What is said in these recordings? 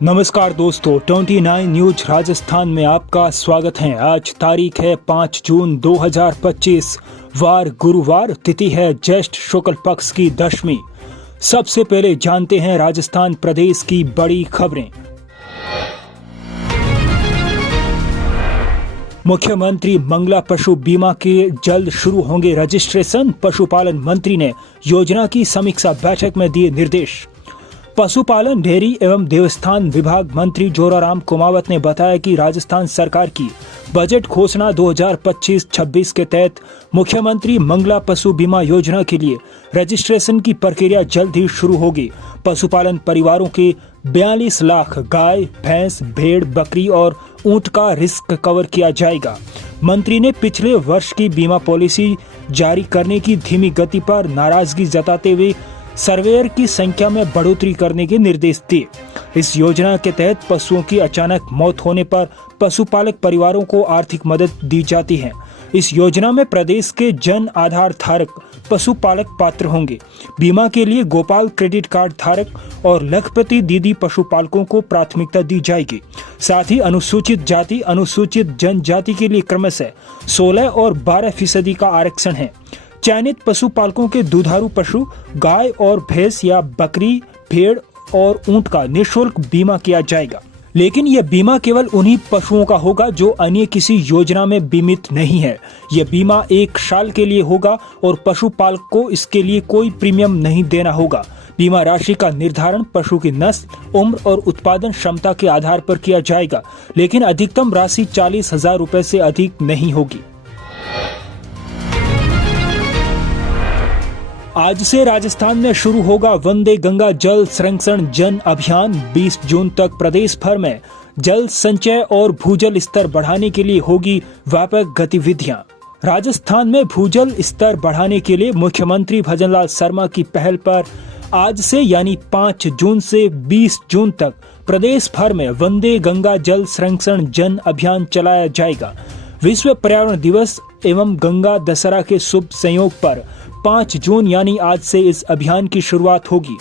नमस्कार दोस्तों, 29 न्यूज राजस्थान में आपका स्वागत है। आज तारीख है 5 जून 2025, वार गुरुवार, तिथि है ज्येष्ठ शुक्ल पक्ष की दशमी। सबसे पहले जानते हैं राजस्थान प्रदेश की बड़ी खबरें। मुख्यमंत्री मंगला पशु बीमा के जल्द शुरू होंगे रजिस्ट्रेशन। पशुपालन मंत्री ने योजना की समीक्षा बैठक में दिए निर्देश। पशुपालन, डेयरी एवं देवस्थान विभाग मंत्री जोराराम कुमावत ने बताया कि राजस्थान सरकार की बजट घोषणा 2025-26 के तहत मुख्यमंत्री मंगला पशु बीमा योजना के लिए रजिस्ट्रेशन की प्रक्रिया जल्द ही शुरू होगी। पशुपालन परिवारों के 42 लाख गाय, भैंस, भेड़, बकरी और ऊंट का रिस्क कवर किया जाएगा। मंत्री ने पिछले वर्ष की बीमा पॉलिसी जारी करने की धीमी गति पर नाराजगी जताते हुए सर्वेयर की संख्या में बढ़ोतरी करने के निर्देश दिए। इस योजना के तहत पशुओं की अचानक मौत होने पर पशुपालक परिवारों को आर्थिक मदद दी जाती है। इस योजना में प्रदेश के जन आधार धारक पशुपालक पात्र होंगे। बीमा के लिए गोपाल क्रेडिट कार्ड धारक और लखपति दीदी पशुपालकों को प्राथमिकता दी जाएगी। साथ ही अनुसूचित जाति, अनुसूचित जनजाति के लिए क्रमशः 16 और 12% का आरक्षण है। चयनित पशुपालकों के दुधारू पशु, गाय और भैंस या बकरी, भेड़ और ऊंट का निःशुल्क बीमा किया जाएगा। लेकिन यह बीमा केवल उन्हीं पशुओं का होगा जो अन्य किसी योजना में बीमित नहीं है। यह बीमा 1 साल के लिए होगा और पशुपालक को इसके लिए कोई प्रीमियम नहीं देना होगा। बीमा राशि का निर्धारण पशु की नस्ल, उम्र और उत्पादन क्षमता के आधार पर किया जाएगा, लेकिन अधिकतम राशि 40,000 रुपए से अधिक नहीं होगी। आज से राजस्थान में शुरू होगा वंदे गंगा जल संरक्षण जन अभियान। 20 जून तक प्रदेश भर में जल संचय और भूजल स्तर बढ़ाने के लिए होगी व्यापक गतिविधियां। राजस्थान में भूजल स्तर बढ़ाने के लिए मुख्यमंत्री भजनलाल शर्मा की पहल पर आज से यानी 5 जून से 20 जून तक प्रदेश भर में वंदे गंगा जल संरक्षण जन अभियान चलाया जाएगा। विश्व पर्यावरण दिवस एवं गंगा दशहरा के शुभ संयोग पर 5 जून यानी आज से इस अभियान की शुरुआत होगी।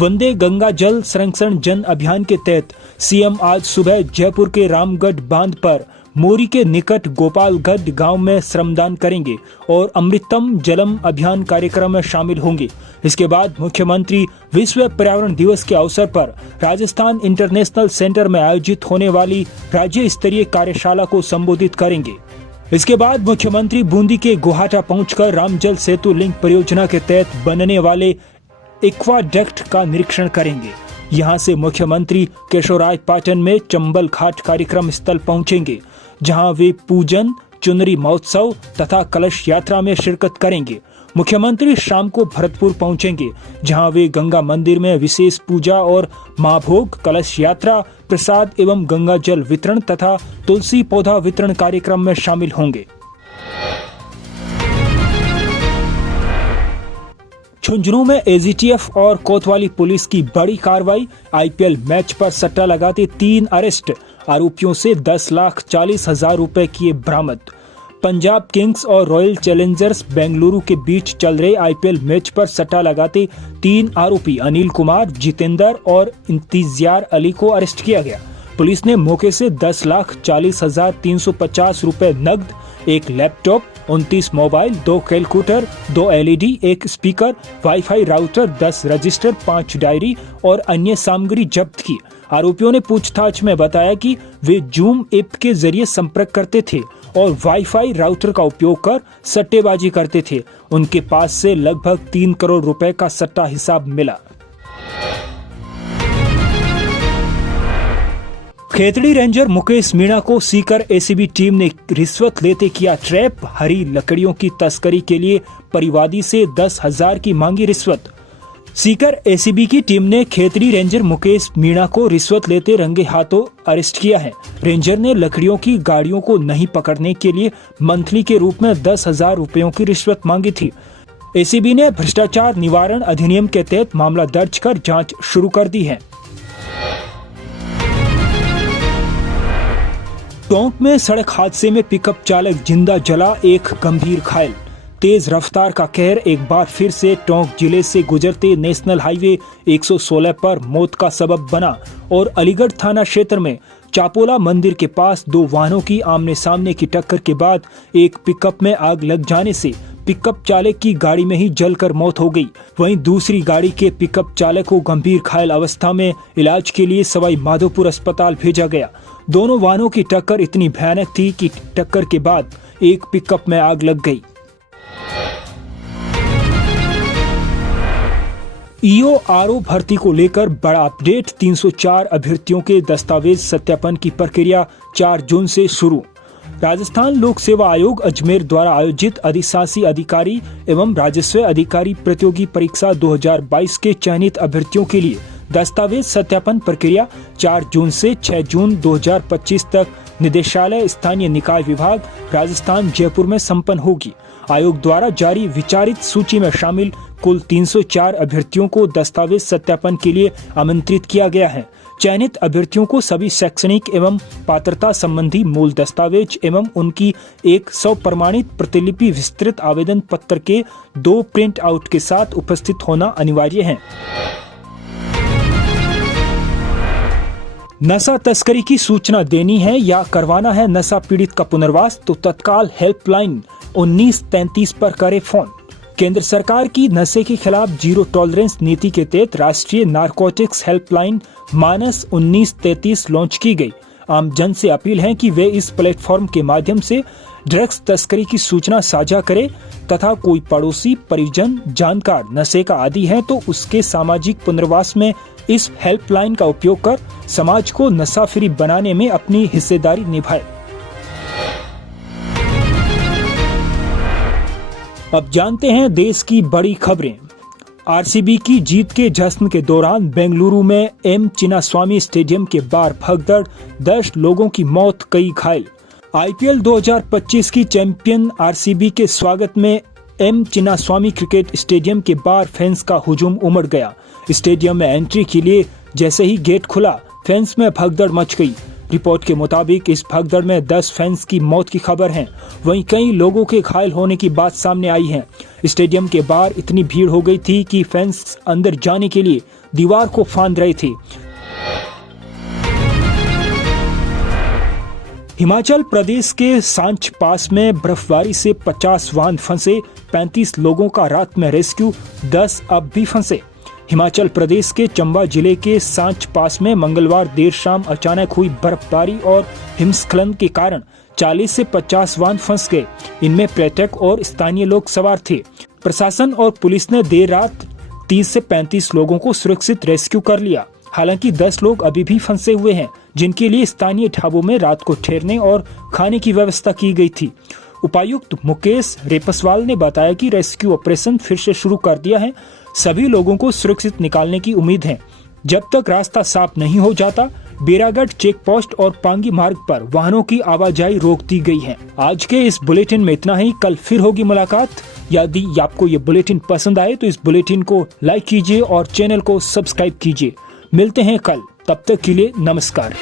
वंदे गंगा जल संरक्षण जन अभियान के तहत सीएम आज सुबह जयपुर के रामगढ़ बांध पर मोरी के निकट गोपालगढ़ गांव में श्रमदान करेंगे और अमृतम जलम अभियान कार्यक्रम में शामिल होंगे। इसके बाद मुख्यमंत्री विश्व पर्यावरण दिवस के अवसर पर राजस्थान इंटरनेशनल सेंटर में आयोजित होने वाली राज्य स्तरीय कार्यशाला को संबोधित करेंगे। इसके बाद मुख्यमंत्री बूंदी के गोहाटा पहुंचकर रामजल सेतु लिंक परियोजना के तहत बनने वाले एक्वाडक्ट का निरीक्षण करेंगे। यहां से मुख्यमंत्री केशवराज पाटन में चंबल घाट कार्यक्रम स्थल पहुंचेंगे, जहां वे पूजन, चुनरी महोत्सव तथा कलश यात्रा में शिरकत करेंगे। मुख्यमंत्री शाम को भरतपुर पहुंचेंगे, जहां वे गंगा मंदिर में विशेष पूजा और महाभोग, कलश यात्रा, प्रसाद एवं गंगा जल वितरण तथा तुलसी पौधा वितरण कार्यक्रम में शामिल होंगे। झुंझुनू में एजीटीएफ और कोतवाली पुलिस की बड़ी कार्रवाई। आईपीएल मैच पर सट्टा लगाते 3 अरेस्ट, आरोपियों से 10,40,000 रुपए किए बरामद। पंजाब किंग्स और रॉयल चैलेंजर्स बेंगलुरु के बीच चल रहे आईपीएल मैच पर सट्टा लगाते 3 आरोपी अनिल कुमार, जितेंद्र और इंतजार अली को अरेस्ट किया गया। पुलिस ने मौके से 10,40,350 रुपए नकद, 1 laptop, 29 mobile, 2 calculator, 2 LED, 1 speaker, wifi router, 10 register, 5 diary और अन्य सामग्री जब्त की। आरोपियों ने पूछताछ में बताया कि वे जूम ऐप के जरिए संपर्क करते थे और वाईफाई राउटर का उपयोग कर सट्टेबाजी करते थे। उनके पास से लगभग 3 करोड़ रुपए का सट्टा हिसाब मिला। खेतड़ी रेंजर मुकेश मीणा को सीकर एसीबी टीम ने रिश्वत लेते किया ट्रैप। हरी लकड़ियों की तस्करी के लिए परिवादी से 10,000 की मांगी रिश्वत। सीकर एसीबी की टीम ने खेतड़ी रेंजर मुकेश मीणा को रिश्वत लेते रंगे हाथों अरेस्ट किया है। रेंजर ने लकड़ियों की गाड़ियों को नहीं पकड़ने के लिए मंथली के रूप में 10,000 रुपयों की रिश्वत मांगी थी। एसीबी ने भ्रष्टाचार निवारण अधिनियम के तहत मामला दर्ज कर जांच शुरू कर दी है। टोंक में सड़क हादसे में पिकअप चालक जिंदा जला, 1 गंभीर घायल। तेज रफ्तार का कहर एक बार फिर से टोंक जिले से गुजरते नेशनल हाईवे 116 पर मौत का सबब बना और अलीगढ़ थाना क्षेत्र में चापोला मंदिर के पास दो वाहनों की आमने सामने की टक्कर के बाद एक पिकअप में आग लग जाने से पिकअप चालक की गाड़ी में ही जलकर मौत हो गई। वहीं दूसरी गाड़ी के पिकअप चालक को गंभीर घायल अवस्था में इलाज के लिए सवाई माधोपुर अस्पताल भेजा गया। दोनों वाहनों की टक्कर इतनी भयानक थी कि टक्कर के बाद एक पिकअप में आग लग गई। ईओ आरओ भर्ती को लेकर बड़ा अपडेट। 304 अभ्यर्थियों के दस्तावेज सत्यापन की प्रक्रिया 4 जून से शुरू। राजस्थान लोक सेवा आयोग अजमेर द्वारा आयोजित अधिशासी अधिकारी एवं राजस्व अधिकारी प्रतियोगी परीक्षा 2022 के चयनित अभ्यर्थियों के लिए दस्तावेज सत्यापन प्रक्रिया 4 जून से 6 जून 2025 तक निदेशालय स्थानीय निकाय विभाग राजस्थान जयपुर में संपन्न होगी। आयोग द्वारा जारी विचारित सूची में शामिल कुल 304 अभ्यर्थियों को दस्तावेज सत्यापन के लिए आमंत्रित किया गया है। चयनित अभ्यर्थियों को सभी शैक्षणिक एवं पात्रता संबंधी मूल दस्तावेज एवं उनकी एक प्रमाणित प्रतिलिपि विस्तृत आवेदन पत्र के 2 प्रिंट आउट के साथ उपस्थित होना अनिवार्य है। नशा तस्करी की सूचना देनी है या करवाना है नशा पीड़ित का पुनर्वास तो तत्काल हेल्पलाइन 1933 पर करे फोन। केंद्र सरकार की नशे के खिलाफ जीरो टॉलरेंस नीति के तहत राष्ट्रीय नारकोटिक्स हेल्पलाइन मानस 1933 लॉन्च की गई। आम जन से अपील है कि वे इस प्लेटफॉर्म के माध्यम से ड्रग्स तस्करी की सूचना साझा करे तथा कोई पड़ोसी परिजन जानकार नशे का आदी है तो उसके सामाजिक पुनर्वास में इस हेल्पलाइन का उपयोग कर समाज को नशा फ्री बनाने में अपनी हिस्सेदारी निभाए। अब जानते हैं देश की बड़ी खबरें। आरसीबी की जीत के जश्न के दौरान बेंगलुरु में एम चिन्नास्वामी स्टेडियम के बाहर भगदड़, 10 लोगों की मौत, कई घायल। आईपीएल 2025 की चैंपियन आरसीबी के स्वागत में एम चिन्नास्वामी क्रिकेट स्टेडियम के बाहर फैंस का हुजूम उमड़ गया। स्टेडियम में एंट्री के लिए जैसे ही गेट खुला, फैंस में भगदड़ मच गई। रिपोर्ट के मुताबिक इस भगदड़ में 10 फैंस की मौत की खबर है। वहीं कई लोगों के घायल होने की बात सामने आई है। स्टेडियम के बाहर इतनी भीड़ हो गई थी कि फैंस अंदर जाने के लिए दीवार को फांद रहे थे। हिमाचल प्रदेश के सांच पास में बर्फबारी से 50 वाहन फंसे, 35 लोगों का रात में रेस्क्यू, 10 अब भी फंसे। हिमाचल प्रदेश के चंबा जिले के सांच पास में मंगलवार देर शाम अचानक हुई बर्फबारी और हिमस्खलन के कारण 40 से 50 वाहन फंस गए। इनमें पर्यटक और स्थानीय लोग सवार थे। प्रशासन और पुलिस ने देर रात 30 से 35 लोगों को सुरक्षित रेस्क्यू कर लिया। हालांकि 10 लोग अभी भी फंसे हुए हैं, जिनके लिए स्थानीय ढाबों में रात को ठहरने और खाने की व्यवस्था की गई थी। उपायुक्त मुकेश रेपसवाल ने बताया कि रेस्क्यू ऑपरेशन फिर से शुरू कर दिया है। सभी लोगों को सुरक्षित निकालने की उम्मीद है। जब तक रास्ता साफ नहीं हो जाता, बेरागढ़ चेक पोस्ट और पांगी मार्ग पर वाहनों की आवाजाही रोक दी गई है। आज के इस बुलेटिन में इतना ही। कल फिर होगी मुलाकात। यदि आपको ये बुलेटिन पसंद आए तो इस बुलेटिन को लाइक कीजिए और चैनल को सब्सक्राइब कीजिए। मिलते हैं कल, तब तक के लिए नमस्कार।